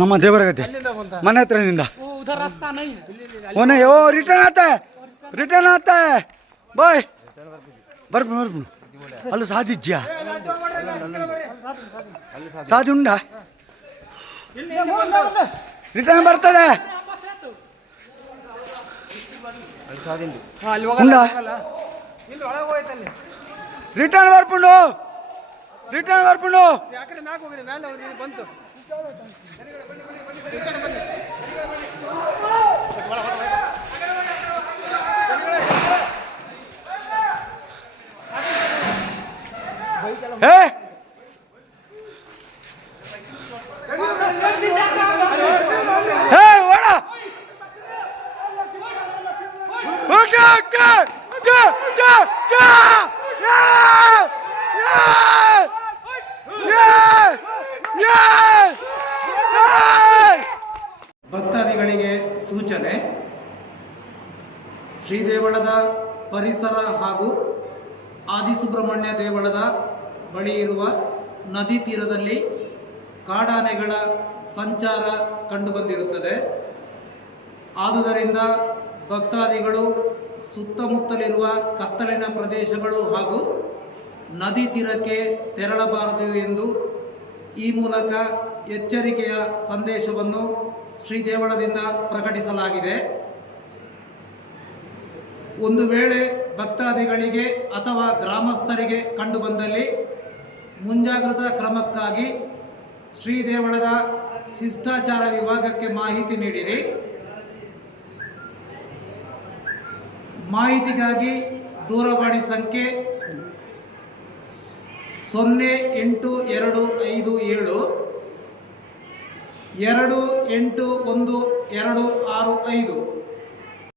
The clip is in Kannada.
ನಮ್ಮ ದೇವರ ಗದ್ದೆ ಮನೆ ಹತ್ರದಿಂದ ಒನೆ ಓ ರಿಟರ್ನ್ ಆತ. ರಿಟರ್ನ್ ಆತ. ಬಾಯ್. ಬರ್ಬ ಬರ್ಬ ಅಲ್ಲೂ ಸಾಧಿಜ್ಯಾ ಸಾಧಿ ಉಂಡ? ರಿಟರ್ನ್ ಬರ್ತದೆ. ರಿಟರ್ನ್ ಬರ್ಬಿಡು. ರಿಟರ್ನ್ ಬರ್ಬಿಡು. ಬಂತು. go, go, go, go! ಸೂಚನೆ. ಶ್ರೀದೇವಳದ ಪರಿಸರ ಹಾಗೂ ಆದಿಸುಬ್ರಹ್ಮಣ್ಯ ದೇವಳದ ಬಳಿ ಇರುವ ನದಿ ತೀರದಲ್ಲಿ ಕಾಡಾನೆಗಳ ಸಂಚಾರ ಕಂಡುಬಂದಿರುತ್ತದೆ. ಆದುದರಿಂದ ಭಕ್ತಾದಿಗಳು ಸುತ್ತಮುತ್ತಲಿರುವ ಕತ್ತಲಿನ ಪ್ರದೇಶಗಳು ಹಾಗೂ ನದಿ ತೀರಕ್ಕೆ ತೆರಳಬಾರದು ಎಂದು ಈ ಮೂಲಕ ಎಚ್ಚರಿಕೆಯ ಸಂದೇಶವನ್ನು ಶ್ರೀದೇವಳದಿಂದ ಪ್ರಕಟಿಸಲಾಗಿದೆ. ಒಂದು ವೇಳೆ ಭಕ್ತಾದಿಗಳಿಗೆ ಅಥವಾ ಗ್ರಾಮಸ್ಥರಿಗೆ ಕಂಡುಬಂದಲ್ಲಿ ಮುಂಜಾಗ್ರತಾ ಕ್ರಮಕ್ಕಾಗಿ ಶ್ರೀದೇವಳದ ಶಿಷ್ಟಾಚಾರ ವಿಭಾಗಕ್ಕೆ ಮಾಹಿತಿ ನೀಡಿರಿ. ಮಾಹಿತಿಗಾಗಿ ದೂರವಾಣಿ ಸಂಖ್ಯೆ ಸೊನ್ನೆ ಎಂಟು ಎರಡು ಐದು ಏಳು. ಎರಡು ಎಂಟು ಒಂದು ಎರಡು ಆರು ಐದು.